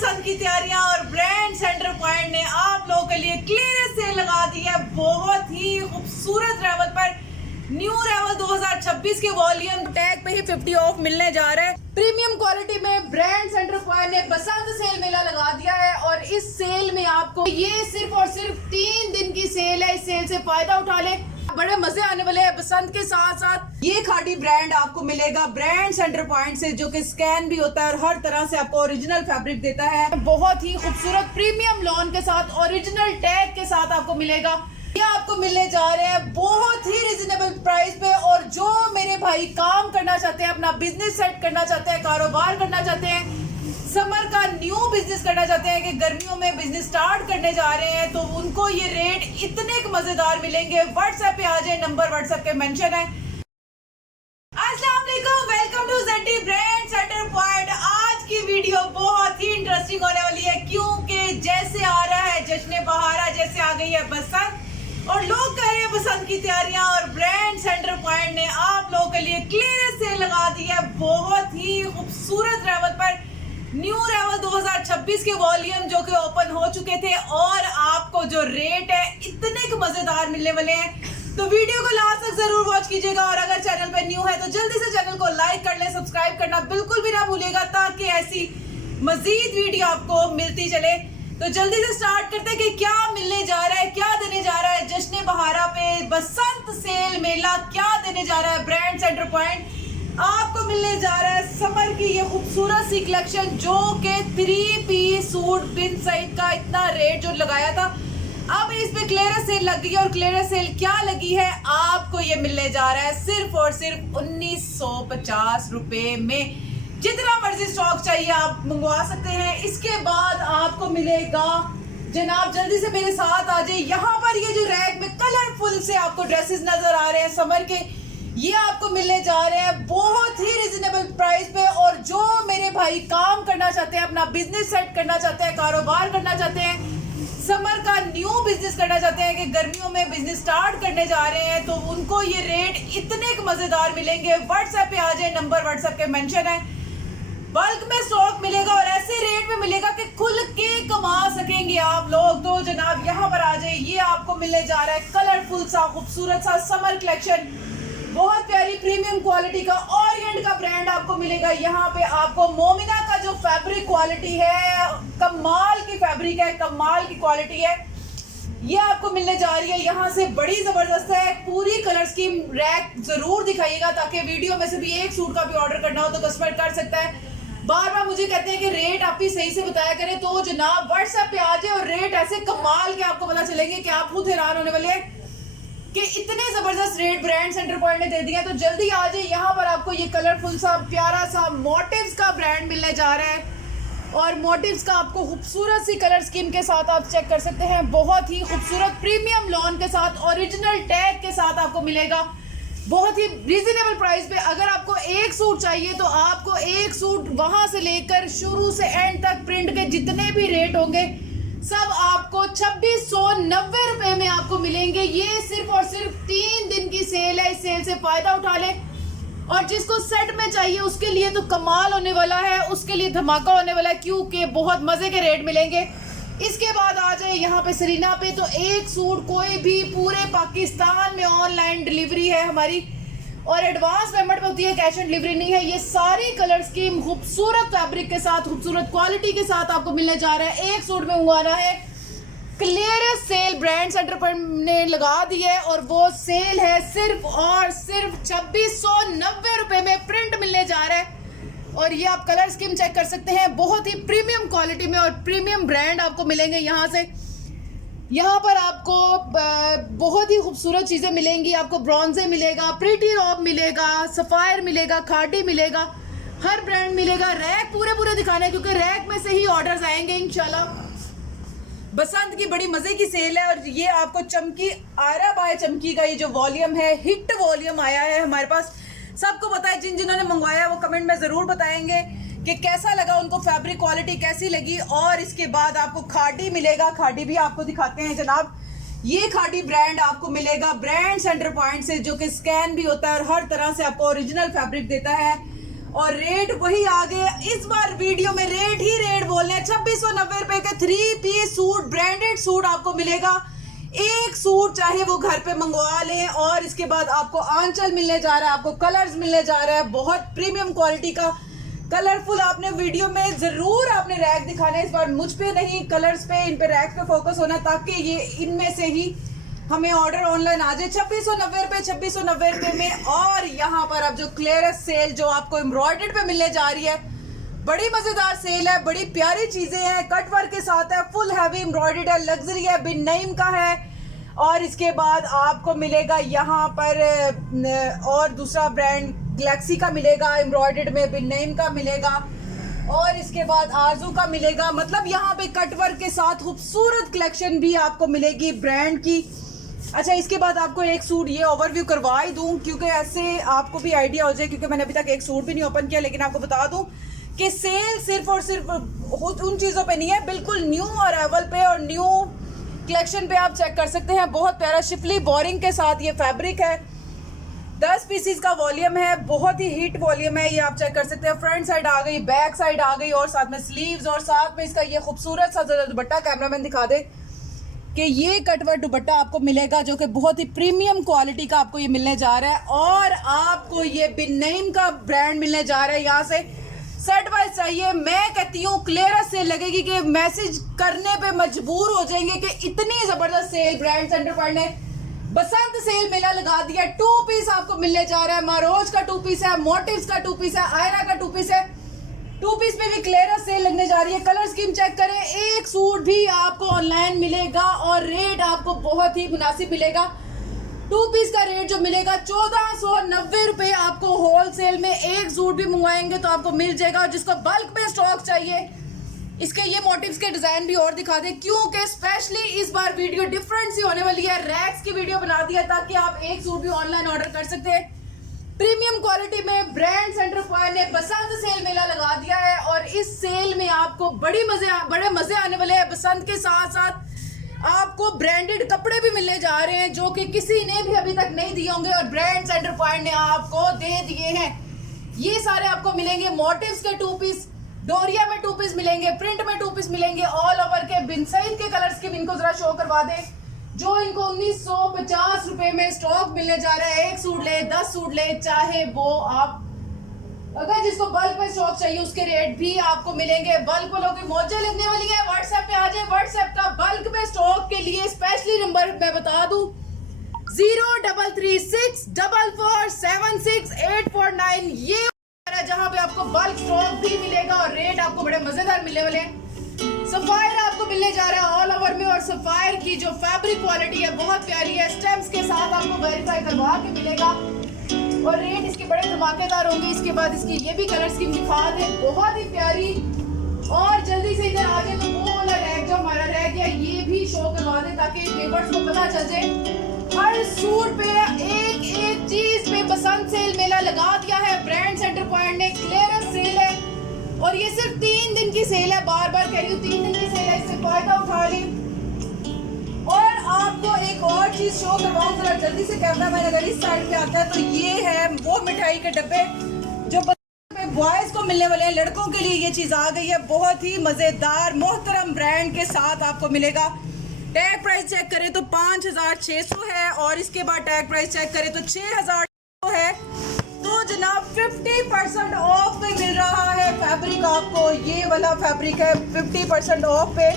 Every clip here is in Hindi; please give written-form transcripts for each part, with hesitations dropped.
पसंद की तैयारियां और ब्रांड सेंटर पॉइंट ने आप लोगों के लिए क्लियरेंस सेल लगा दी है। बहुत ही खूबसूरत रेवल पर न्यू रेवल 2026 के वॉल्यूम टैग पे ही 50 ऑफ मिलने जा रहा है। प्रीमियम क्वालिटी में ब्रांड सेंटर पॉइंट ने बसंत सेल मेला लगा दिया है और इस सेल में आपको ये सिर्फ और सिर्फ 3 दिन की सेल है। इस सेल से फायदा उठा ले, बड़े मजे आने वाले हैं। बसंत के साथ साथ ये खादी ब्रांड आपको मिलेगा ब्रांड सेंटर पॉइंट से, जो कि स्कैन भी होता है और हर तरह से आपको ओरिजिनल फैब्रिक देता है। बहुत ही खूबसूरत प्रीमियम लॉन के साथ ओरिजिनल टैग के साथ आपको मिलेगा। ये आपको मिलने जा रहे हैं बहुत ही रिजनेबल प्राइस पे। और जो मेरे भाई काम करना चाहते हैं, अपना बिजनेस सेट करना चाहते हैं, कारोबार करना चाहते हैं, समर का न्यू बिजनेस करना चाहते हैं कि गर्मियों में बिजनेस स्टार्ट करने जा रहे हैं, तो उनको ये रेट इतने मजेदार मिलेंगे। व्हाट्सएप पे आ जाए, नंबर व्हाट्सएप पे मेंशन है। अस्सलाम वालेकुम, welcome to ZT brand centre point. आज की वीडियो बहुत ही इंटरेस्टिंग होने वाली है, क्योंकि जैसे आ रहा है जश्न बहारा, जैसे आ गई है बसंत और लोग कह रहे हैं बसंत की तैयारियां, और ब्रांड सेंटर पॉइंट ने आप लोगों के लिए क्लियरेंस सेल लगा दी है। बहुत ही खूबसूरत रेवल पर न्यू रेवल 2026 के वॉल्यूम जो कि ओपन हो चुके थे, और आपको जो रेट है इतने मजेदार मिलने वाले हैं। तो वीडियो को लास्ट तक जरूर वॉच कीजिएगा, और अगर चैनल पे न्यू है तो जल्दी से चैनल को लाइक कर ले, सब्सक्राइब करना बिल्कुल भी ना भूलिएगा, ताकि ऐसी मजीद वीडियो आपको मिलती चले। तो जल्दी से स्टार्ट करते हैं कि क्या मिलने जा रहा है, क्या देने जा रहा है जश्न बहारा पे बसंत सेल मेला, क्या देने जा रहा है ब्रांड सेंटर पॉइंट। आपको मिलने जा रहा है समर की ये खूबसूरत सी कलेक्शन, जो कि 3 पीस सूट बिन साइड का इतना रेट जो लगाया था, अब इस पे क्लियरेंस सेल लग गई है। और क्लियरेंस सेल क्या लगी है, आपको ये मिलने जा रहा है सिर्फ और सिर्फ 1950 रुपए में। जितना मर्जी स्टॉक चाहिए आप मंगवा सकते हैं। इसके बाद आपको मिलेगा, जनाब जल्दी से मेरे साथ आ जाए, यहाँ पर ये जो रैक में कलरफुल से आपको ड्रेसेस नजर आ रहे हैं समर के, ये आपको मिलने जा रहे हैं बहुत ही रिजनेबल प्राइस पे। और जो मेरे भाई काम करना चाहते हैं, अपना बिजनेस सेट करना चाहते हैं, कारोबार करना चाहते हैं, समर का न्यू बिजनेस करना चाहते हैं कि गर्मियों में बिजनेस स्टार्ट करने जा रहे हैं, तो उनको ये रेट इतने मजेदार मिलेंगे। व्हाट्सएप पे आ जाए, नंबर व्हाट्सएप पे मेंशन है। बल्क में स्टॉक मिलेगा और ऐसे रेट में मिलेगा कि खुल के कमा सकेंगे आप लोग। तो जनाब यहाँ पर आ जाए, ये आपको मिलने जा रहा है कलरफुल सा खूबसूरत सा समर कलेक्शन, बहुत प्यारी प्रीमियम क्वालिटी का ओरिएंट का ब्रांड आपको मिलेगा। यहाँ पे आपको मोमिना का जो फैब्रिक क्वालिटी है, कमाल की फैब्रिक है, कमाल की क्वालिटी है, ये आपको मिलने जा रही है। यहाँ से बड़ी जबरदस्त है। पूरी कलर स्कीम रैक जरूर दिखाइएगा, ताकि वीडियो में से भी एक सूट का भी ऑर्डर करना हो तो कस्टमर कर सकता है। बार बार मुझे कहते हैं कि रेट आप ही सही से बताया करें, तो जनाब व्हाट्सएप पे आ जाए और रेट ऐसे कमाल के आपको पता चलेंगे कि आप खुद हैरान होने वाले हैं कि इतने जबरदस्त रेट ब्रांड सेंटर पॉइंट ने दे दिया। तो जल्दी आ जाए, यहाँ पर आपको ये कलरफुल सा प्यारा सा मोटिव्स का ब्रांड मिलने जा रहा है, और मोटिव्स का आपको खूबसूरत सी कलर स्कीम के साथ आप चेक कर सकते हैं। बहुत ही खूबसूरत प्रीमियम लॉन के साथ ओरिजिनल टैग के साथ आपको मिलेगा, बहुत ही रिजनेबल प्राइस पे। अगर आपको एक सूट चाहिए तो आपको एक सूट वहां से लेकर शुरू से एंड तक प्रिंट के जितने भी रेट होंगे सब आपको 2690 रुपए में आपको मिलेंगे। ये सिर्फ और सिर्फ 3 दिन की सेल है। इस सेल से फायदा उठा ले, और जिसको सेट में चाहिए उसके लिए तो कमाल होने वाला है, उसके लिए धमाका होने वाला है, क्योंकि बहुत मजे के रेट मिलेंगे। इसके बाद आ जाए यहाँ पे सरीना पे, तो एक सूट कोई भी पूरे पाकिस्तान में ऑनलाइन डिलीवरी है हमारी, और एडवांस पेमेंट में होती है, कैश ऑन डिलीवरी नहीं है। ये सारी कलर स्कीम खूबसूरत फैब्रिक के साथ, खूबसूरत क्वालिटी के साथ आपको मिलने जा रहा है। एक सूट में मंगवाना है, क्लियरेंस सेल ब्रांड सेंटर पर ने लगा दी है, और वो सेल है सिर्फ और सिर्फ 2690 रुपए में प्रिंट मिलने जा रहा है। और ये आप कलर स्कीम चेक कर सकते हैं, बहुत ही प्रीमियम क्वालिटी में, और प्रीमियम ब्रांड आपको मिलेंगे यहाँ से। यहाँ पर आपको बहुत ही खूबसूरत चीज़ें मिलेंगी। आपको ब्रॉन्जे मिलेगा, प्रीटी रॉब मिलेगा, सफ़ायर मिलेगा, खाटी मिलेगा, हर ब्रांड मिलेगा। रैक पूरे दिखाने, क्योंकि रैक में से ही ऑर्डर्स आएंगे इंशाल्लाह। बसंत की बड़ी मज़े की सेल है, और ये आपको चमकी आरा बाय चमकी का ये जो वॉल्यूम है, हिट वॉल्यूम आया है हमारे पास। सबको पता है, जिन्होंने मंगवाया वो कमेंट में ज़रूर बताएंगे कि कैसा लगा उनको, फैब्रिक क्वालिटी कैसी लगी। और इसके बाद आपको खाड़ी मिलेगा, खाड़ी भी आपको दिखाते हैं जनाब। ये खाड़ी ब्रांड आपको मिलेगा ब्रांड सेंटर पॉइंट से, जो कि स्कैन भी होता है और हर तरह से आपको ओरिजिनल फैब्रिक देता है। और रेट वही आ गए, इस बार वीडियो में रेट ही रेट बोल बोलने हैं 2690 रुपए के 3 पीस सूट, ब्रांडेड सूट आपको मिलेगा। एक सूट चाहे वो घर पे मंगवा लें, और इसके बाद आपको आंचल मिलने जा रहा है, आपको कलर्स मिलने जा रहा है, बहुत प्रीमियम क्वालिटी का कलरफुल। आपने वीडियो में जरूर आपने रैक दिखाना है, इस बार मुझ पे नहीं कलर्स पे, इन पे रैक पे फोकस होना, ताकि ये इनमें से ही हमें ऑर्डर ऑनलाइन आ जाए। 2690 रुपए, 2690 रुपए में। और यहाँ पर अब जो क्लियरेंस सेल जो आपको एम्ब्रॉयडर्ड पे मिलने जा रही है, बड़ी मजेदार सेल है, बड़ी प्यारी चीजें हैं, कट वर्क के साथ है, फुल हैवी एम्ब्रॉयडर्ड है, लग्जरी है, बिन नईम का है। और इसके बाद आपको मिलेगा यहाँ पर और दूसरा ब्रांड गैलेक्सी का मिलेगा, एम्ब्रॉयडर्ड में बिन नईम का मिलेगा, और इसके बाद आरजू का मिलेगा। मतलब यहाँ पे कट वर्क के साथ खूबसूरत कलेक्शन भी आपको मिलेगी ब्रांड की। अच्छा, इसके बाद आपको एक सूट ये ओवरव्यू करवा ही दूं, क्योंकि ऐसे आपको भी आइडिया हो जाए, क्योंकि मैंने अभी तक एक सूट भी नहीं ओपन किया, लेकिन आपको बता दूं कि सेल सिर्फ और सिर्फ उन चीज़ों पे नहीं है, बिल्कुल न्यू अराइवल पे और न्यू कलेक्शन पे आप चेक कर सकते हैं। बहुत प्यारा शिफली बोरिंग के साथ ये फैब्रिक है, 10 पीसीज का वॉल्यूम है, बहुत ही हिट वॉल्यूम है, ये आप चेक कर सकते हैं। फ्रंट साइड आ गई, बैक साइड आ गई, और साथ में स्लीव्स, और साथ में इसका ये खूबसूरत सा दुपट्टा, कैमरामैन दिखा दे कि ये कटवर्क दुपट्टा आपको मिलेगा, जो कि बहुत ही प्रीमियम क्वालिटी का आपको ये मिलने जा रहा है। और आपको ये बिन नईम का ब्रांड मिलने जा रहा है। यहाँ से सेट वाइज चाहिए, मैं कहती हूँ क्लियरेंस सेल लगेगी कि मैसेज करने पे मजबूर हो जाएंगे कि इतनी जबरदस्त सेल ब्रांड सेंटर पॉइंट ने बसंत सेल मेला लगा दिया। 2 पीस आपको मिलने जा रहा है, मारोज का 2 पीस है, मोटिव्स का 2 पीस है, आयरा का 2 पीस है। 2 पीस में भी क्लियरेंस सेल लगने जा रही है। कलर स्कीम चेक करें, एक सूट भी आपको ऑनलाइन मिलेगा और रेट आपको बहुत ही मुनासिब मिलेगा। 2 पीस का रेट जो मिलेगा 1490 रुपए आपको होलसेल में। एक सूट भी मंगवाएंगे तो आपको मिल जाएगा। और जिसको बल्क में स्टॉक चाहिए, इसके ये मोटिव्स के डिजाइन भी और दिखा दें, क्योंकि स्पेशली इस बार वीडियो डिफरेंट सी होने वाली है। रैक्स की वीडियो बना दिया ताकि आप एक सूट भी ऑनलाइन ऑर्डर कर सकते हैं। प्रीमियम क्वालिटी में ब्रांड सेंटर पॉइंट ने बसंत सेल मेला लगा दिया है, और इस सेल में आपको बड़े मजे आने वाले हैं। बसंत के साथ साथ आपको ब्रांडेड कपड़े भी मिलने जा रहे हैं, जो कि किसी ने भी अभी तक नहीं दिए होंगे, और ब्रांड सेंटर पॉइंट ने आपको दे दिए हैं। ये सारे आपको मिलेंगे मोटिव्स के 2 पीस, डोरिया में 2 पीस मिलेंगे, प्रिंट में 2 पीस मिलेंगे, ऑल ओवर के बिन सईद के कलर्स के। इनको जरा शो करवा दे, जो इनको 1950 रुपए में स्टॉक मिलने जा रहा है। एक सूट ले, 10 सूट ले, चाहे वो आप, अगर जिसको बल्क में स्टॉक चाहिए उसके रेट भी आपको मिलेंगे। बल्क वालों की मौजें लगने वाली है। व्हाट्सएप पे आ जाए, व्हाट्सएप का बल्क में स्टॉक के लिए स्पेशली नंबर मैं बता दूं 0336 44 76 849। ये जहां पे आपको बल्क स्टॉक भी मिलेगा और रेट आपको बड़े मजेदार मिलने वाले हैं। सफायर आपको मिलने जा रहा है ऑल ओवर में, और सफायर की जो फैब्रिक क्वालिटी है बहुत प्यारी है। स्टेम्स के साथ आपको वेरीफाई करवा के मिलेगा, और रेट इसके बड़े धमाकेदार होंगे। इसके बाद इसकी ये भी कलर स्कीम दिखा दे, बहुत ही प्यारी। और जल्दी से इधर आ जाए तो वो वाला रैक जो हमारा रह गया ये भी शो करवा दे, ताकि व्यूअर्स को पता चल जाए। हर सूट पे एक एक चीज पे बसंत सेल मेला लगा दिया है ब्रांड सेंटर पॉइंट ने। क्लियरेंस सेल है, और ये सिर्फ 3 दिन की सेल है। बार बार कह रही हूँ 3 दिन की सेल है, इससे फायदा उठा ली। और आपको एक और चीज शो करवाऊं, जरा जल्दी से कैमरामैन अगर इस साइड पे आता है, तो ये है वो मिठाई के डब्बे जो बॉयज को मिलने वाले हैं। लड़कों के लिए ये चीज आ गई है, बहुत ही मजेदार मोहतरम ब्रांड के साथ आपको मिलेगा। टैग प्राइस चेक करें तो 5600 है, और इसके बाद टैग प्राइस चेक करें तो 6000 है। तो जनाब 50% ऑफ पे मिल रहा है फैब्रिक आपको। ये वाला फैब्रिक है 50% ऑफ पे,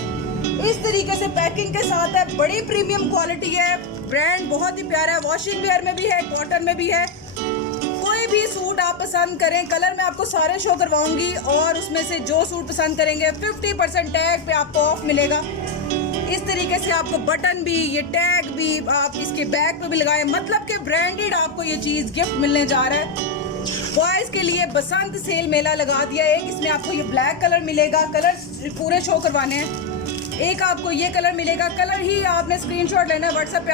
इस तरीके से पैकिंग के साथ है। बड़ी प्रीमियम क्वालिटी है, ब्रांड बहुत ही प्यारा है। वॉशिंग वेयर में भी है, कॉटन में भी है। कोई भी सूट आप पसंद करें, कलर मैं आपको सारे शो करवाऊंगी, और उसमें से जो सूट पसंद करेंगे 50% टैग पे आपको ऑफ मिलेगा। इस तरीके से आपको बटन भी, ये टैग भी आप इसके बैक पे भी लगाए, मतलब कि ब्रांडेड आपको ये चीज गिफ्ट मिलने जा रहा है। बॉयज के लिए बसंत सेल मेला लगा दिया है। इसमें आपको ये ब्लैक कलर मिलेगा, कलर पूरे शो करवाने हैं। एक आपको ये कलर मिलेगा, कलर ही आपने स्क्रीनशॉट लेना है, व्हाट्सएप पे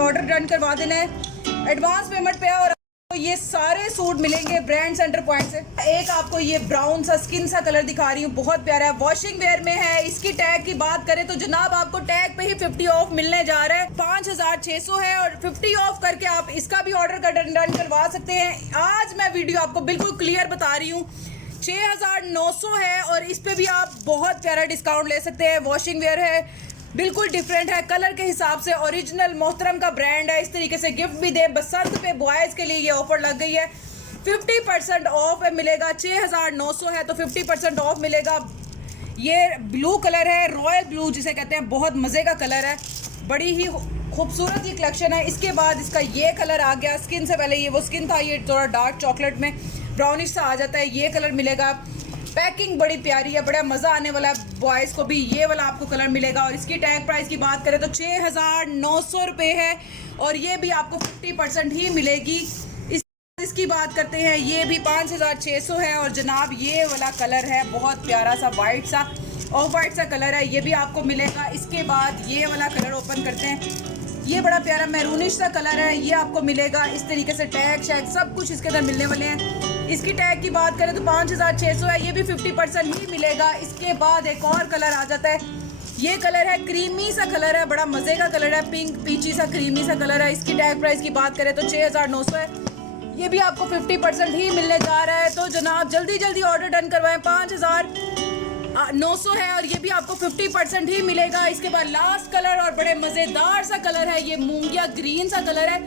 ऑर्डर डन करवा देना है एडवांस पेमेंट पे। और ये सारे सूट मिलेंगे ब्रांड सेंटर पॉइंट से। एक आपको ये ब्राउन सा स्किन सा कलर दिखा रही हूँ, बहुत प्यारा है, वॉशिंग वेयर में है। इसकी टैग की बात करें तो जनाब आपको टैग पे ही 50 ऑफ मिलने जा रहा है। 5600 है, और 50 ऑफ करके आप इसका भी ऑर्डर डन करवा सकते हैं। आज मैं वीडियो आपको बिल्कुल क्लियर बता रही हूँ, 6900 है और इस पे भी आप बहुत प्यारा डिस्काउंट ले सकते हैं। वॉशिंग वेयर है, बिल्कुल डिफरेंट है, कलर के हिसाब से ओरिजिनल मोहतरम का ब्रांड है। इस तरीके से गिफ्ट भी दे। बसंत पे बॉयज़ के लिए ये ऑफर लग गई है, 50% ऑफ मिलेगा। 6900 है तो 50% ऑफ मिलेगा। ये ब्लू कलर है, रॉयल ब्लू जिसे कहते हैं, बहुत मज़े का कलर है, बड़ी ही खूबसूरत ये कलेक्शन है। इसके बाद इसका ये कलर आ गया, स्किन से पहले ये वो स्किन था, ये थोड़ा डार्क चॉकलेट में ब्राउनिश सा आ जाता है, ये कलर मिलेगा। पैकिंग बड़ी प्यारी है, बड़ा मज़ा आने वाला है। बॉयज़ को भी ये वाला आपको कलर मिलेगा। और इसकी टैग प्राइस की बात करें तो 6900 रुपये है और ये भी आपको 50% ही मिलेगी। इसकी बात करते हैं, ये भी 5600 है और जनाब ये वाला कलर है, बहुत प्यारा सा वाइट सा ऑफ वाइट सा कलर है, ये भी आपको मिलेगा। इसके बाद ये वाला कलर ओपन करते हैं, ये बड़ा प्यारा मैरूनिश सा कलर है, ये आपको मिलेगा। इस तरीके से टैग शैग सब कुछ इसके अंदर मिलने वाले हैं। इसकी टैग की बात करें तो 5600 है, ये भी 50% ही मिलेगा। इसके बाद एक और कलर आ जाता है, ये कलर है क्रीमी सा कलर है, बड़ा मज़े का कलर है, पिंक पीची सा क्रीमी सा कलर है। इसकी टैग प्राइस की बात करें तो 6900 है, ये भी आपको 50% ही मिलने जा रहा है। तो जनाब जल्दी जल्दी ऑर्डर डन करवाएं। 5900 है और ये भी आपको 50% ही मिलेगा। इसके बाद लास्ट कलर और बड़े मज़ेदार सा कलर है, ये मूंगिया ग्रीन सा कलर है,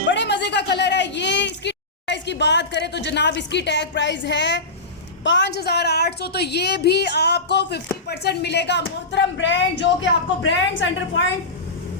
बड़े मज़े का कलर है। ये इसकी प्राइस की बात करें तो जनाब इसकी टैग प्राइस है 5800, तो ये भी आपको 50% मिलेगा। मोहतरम ब्रांड जो कि आपको ब्रांड सेंटर पॉइंट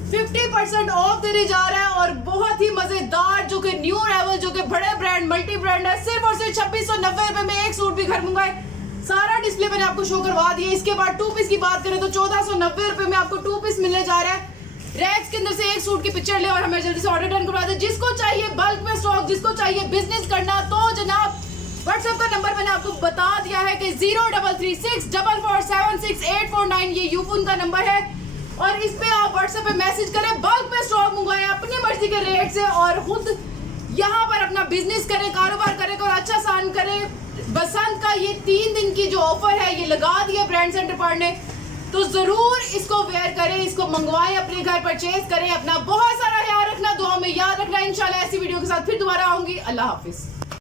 50% ऑफ देने जा रहा है और बहुत ही मजेदार जो कि न्यू अराइवल जो कि बड़े ब्रांड मल्टी ब्रांड है, सिर्फ और सिर्फ 2690 रुपए में एक सूट भी घर मंगाए। सारा डिस्प्ले मैंने आपको शो करवा दिया। इसके बाद 2 पीस की बात करें तो 1490 रुपए में आपको 2 पीस मिलने जा रहा है। रैक्स के अंदर से एक सूट की पिक्चर ले और हमें जल्दी से ऑर्डर डन करवा दे। जिसको चाहिए बल्क में स्टॉक, जिसको चाहिए बिजनेस करना, तो जनाब व्हाट्सएप का नंबर मैंने आपको बता दिया है कि 0336447689 ये यूफोन का नंबर है और इस पे आप व्हाट्सएप पे मैसेज करें, बल्क में स्टॉक मंगवाएं अपनी मर्जी के रेट से और खुद यहाँ पर अपना बिजनेस करें, कारोबार करें और अच्छा सान करें। बसंत का ये 3 दिन की जो ऑफर है ये लगा दिया ब्रांड सेंटर पार्ट ने, तो जरूर इसको वेयर करें, इसको मंगवाएं, अपने घर परचेज करें। अपना बहुत सारा ख्याल रखना, दुआ में याद रखना। इंशाल्लाह ऐसी वीडियो के साथ फिर दोबारा आऊंगी। अल्लाह हाफिज।